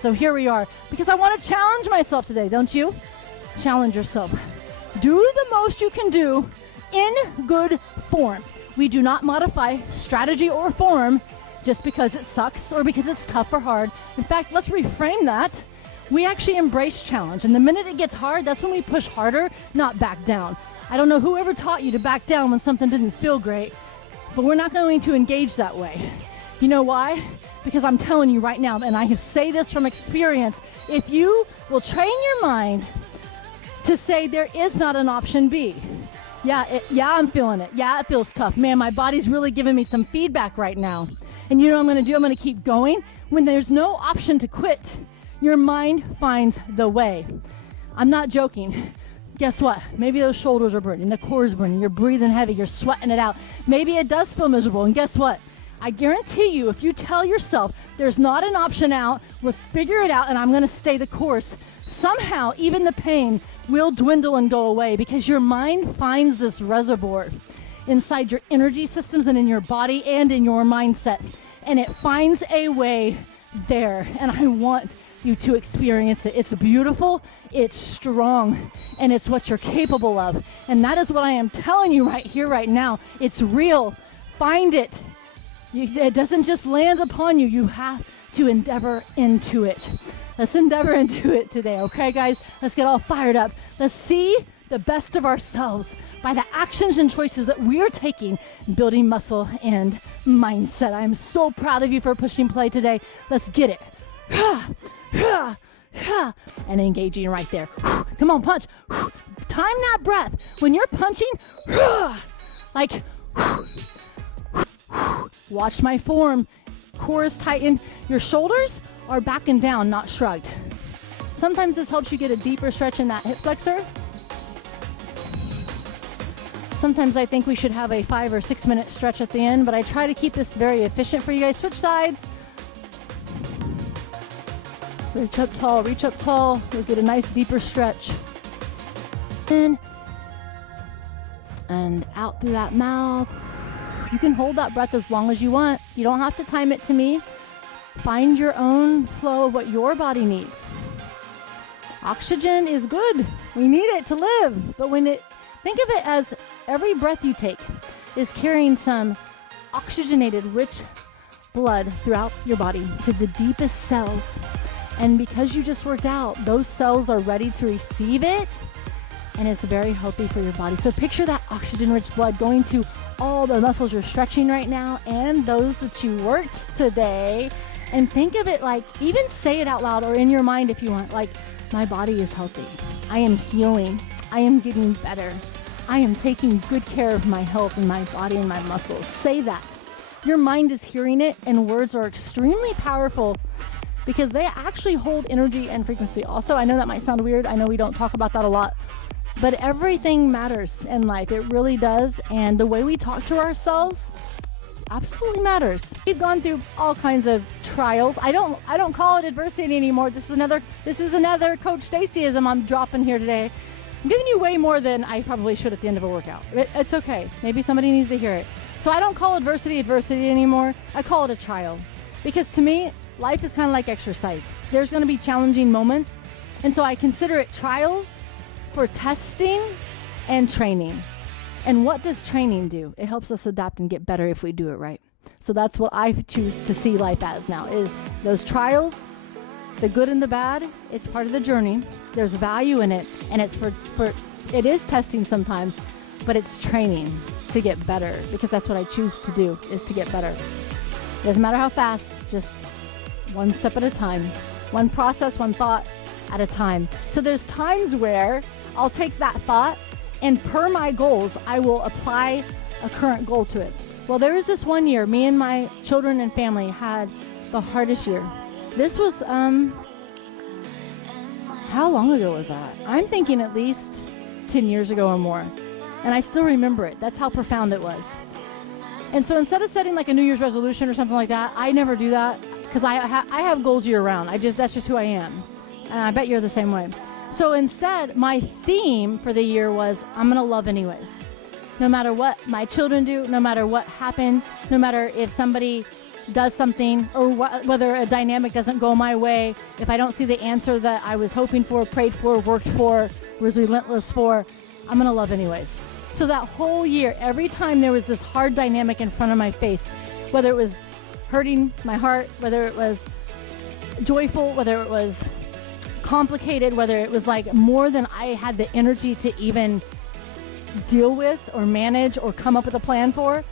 So here we are, because I want to challenge myself today, don't you? Challenge yourself. Do the most you can do in good form. We do not modify strategy or form just because it sucks or because it's tough or hard. In fact, let's reframe that. We actually embrace challenge. And the minute it gets hard, that's when we push harder, not back down. I don't know whoever taught you to back down when something didn't feel great, but we're not going to engage that way. You know why? Because I'm telling you right now, and I say this from experience, if you will train your mind to say there is not an option B. Yeah, I'm feeling it. Yeah, it feels tough. Man, my body's really giving me some feedback right now. And you know what I'm going to do? I'm going to keep going. When there's no option to quit, your mind finds the way. I'm not joking. Guess what? Maybe those shoulders are burning, the core is burning, you're breathing heavy, you're sweating it out. Maybe it does feel miserable, and guess what? I guarantee you, if you tell yourself there's not an option out, let's figure it out and I'm gonna stay the course, somehow even the pain will dwindle and go away, because your mind finds this reservoir inside your energy systems and in your body and in your mindset, and it finds a way there. And I want you to experience it. It's beautiful, it's strong, and it's what you're capable of. And that is what I am telling you right here, right now. It's real. Find it. It doesn't just land upon you. You have to endeavor into it. Let's endeavor into it today, okay, guys? Let's get all fired up. Let's see the best of ourselves by the actions and choices that we're taking, building muscle and mindset. I'm so proud of you for pushing play today. Let's get it. And engaging right there. Come on, punch. Time that breath. When you're punching, like, watch my form. Core is tightened. Your shoulders are back and down, not shrugged. Sometimes this helps you get a deeper stretch in that hip flexor. Sometimes I think we should have a 5 or 6 minute stretch at the end, but I try to keep this very efficient for you guys. Switch sides. Reach up tall, reach up tall. You'll get a nice deeper stretch. In and out through that mouth. You can hold that breath as long as you want. You don't have to time it to me. Find your own flow of what your body needs. Oxygen is good. We need it to live. But think of it as every breath you take is carrying some oxygenated, rich blood throughout your body to the deepest cells. And because you just worked out, those cells are ready to receive it, and it's very healthy for your body. So picture that oxygen-rich blood going to all the muscles you're stretching right now and those that you worked today. And think of it like, even say it out loud or in your mind if you want, like, my body is healthy. I am healing. I am getting better. I am taking good care of my health and my body and my muscles. Say that. Your mind is hearing it, and words are extremely powerful because they actually hold energy and frequency. Also, I know that might sound weird. I know we don't talk about that a lot, but everything matters in life. It really does. And the way we talk to ourselves absolutely matters. We've gone through all kinds of trials. I don't call it adversity anymore. This is another Coach Stacyism I'm dropping here today. I'm giving you way more than I probably should at the end of a workout. It's okay. Maybe somebody needs to hear it. So I don't call adversity anymore. I call it a trial. Because to me, life is kind of like exercise. There's going to be challenging moments. And so I consider it trials for testing and training. And what does training do? It helps us adapt and get better if we do it right. So that's what I choose to see life as now, is those trials, the good and the bad. It's part of the journey. There's value in it, and it's it is testing sometimes, but it's training to get better, because that's what I choose to do, is to get better. Doesn't matter how fast, just one step at a time, one process, one thought at a time. So there's times where I'll take that thought, and per my goals, I will apply a current goal to it. Well, there was this one year, me and my children and family had the hardest year. This was, how long ago was that? I'm thinking at least 10 years ago or more. And I still remember it. That's how profound it was. And so instead of setting like a New Year's resolution or something like that, I never do that, because I have goals year round. That's just who I am. And I bet you're the same way. So instead, my theme for the year was, I'm going to love anyways. No matter what my children do, no matter what happens, no matter if somebody does something, or whether a dynamic doesn't go my way, if I don't see the answer that I was hoping for, prayed for, worked for, was relentless for, I'm gonna love anyways. So that whole year, every time there was this hard dynamic in front of my face, whether it was hurting my heart, whether it was joyful, whether it was complicated, whether it was like more than I had the energy to even deal with or manage or come up with a plan for,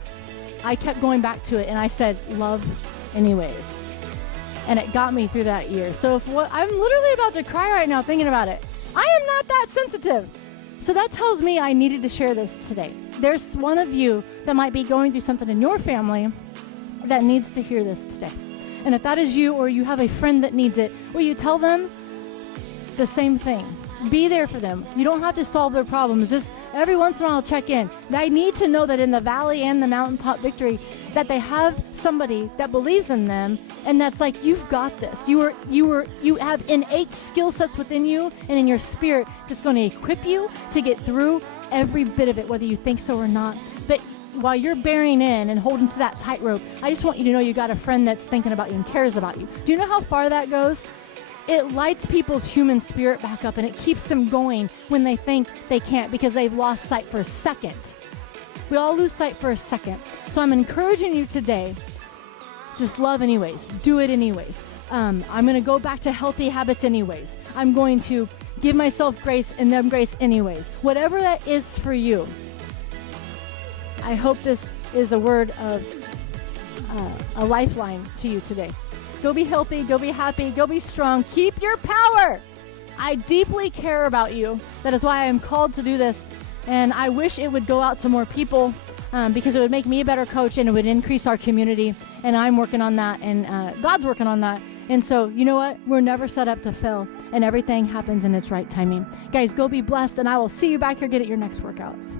I kept going back to it and I said, love anyways. And it got me through that year. So I'm literally about to cry right now thinking about it. I am not that sensitive. So that tells me I needed to share this today. There's one of you that might be going through something in your family that needs to hear this today. And if that is you, or you have a friend that needs it, will you tell them the same thing? Be there for them. You don't have to solve their problems. Just every once in a while check in. They need to know that in the valley and the mountaintop victory, that they have somebody that believes in them, and that's like, you've got this. You have innate skill sets within you and in your spirit that's going to equip you to get through every bit of it, whether you think so or not. But while you're bearing in and holding to that tightrope, I just want you to know you got a friend that's thinking about you and cares about you. Do you know how far that goes? It lights people's human spirit back up, and it keeps them going when they think they can't, because they've lost sight for a second. We all lose sight for a second. So I'm encouraging you today, just love anyways. Do it anyways. I'm going to go back to healthy habits anyways. I'm going to give myself grace and them grace anyways. Whatever that is for you. I hope this is a word of a lifeline to you today. Go be healthy, go be happy, go be strong. Keep your power. I deeply care about you. That is why I am called to do this. And I wish it would go out to more people because it would make me a better coach and it would increase our community. And I'm working on that, and God's working on that. And so, you know what? We're never set up to fail, and everything happens in its right timing. Guys, go be blessed, and I will see you back here again at your next workouts.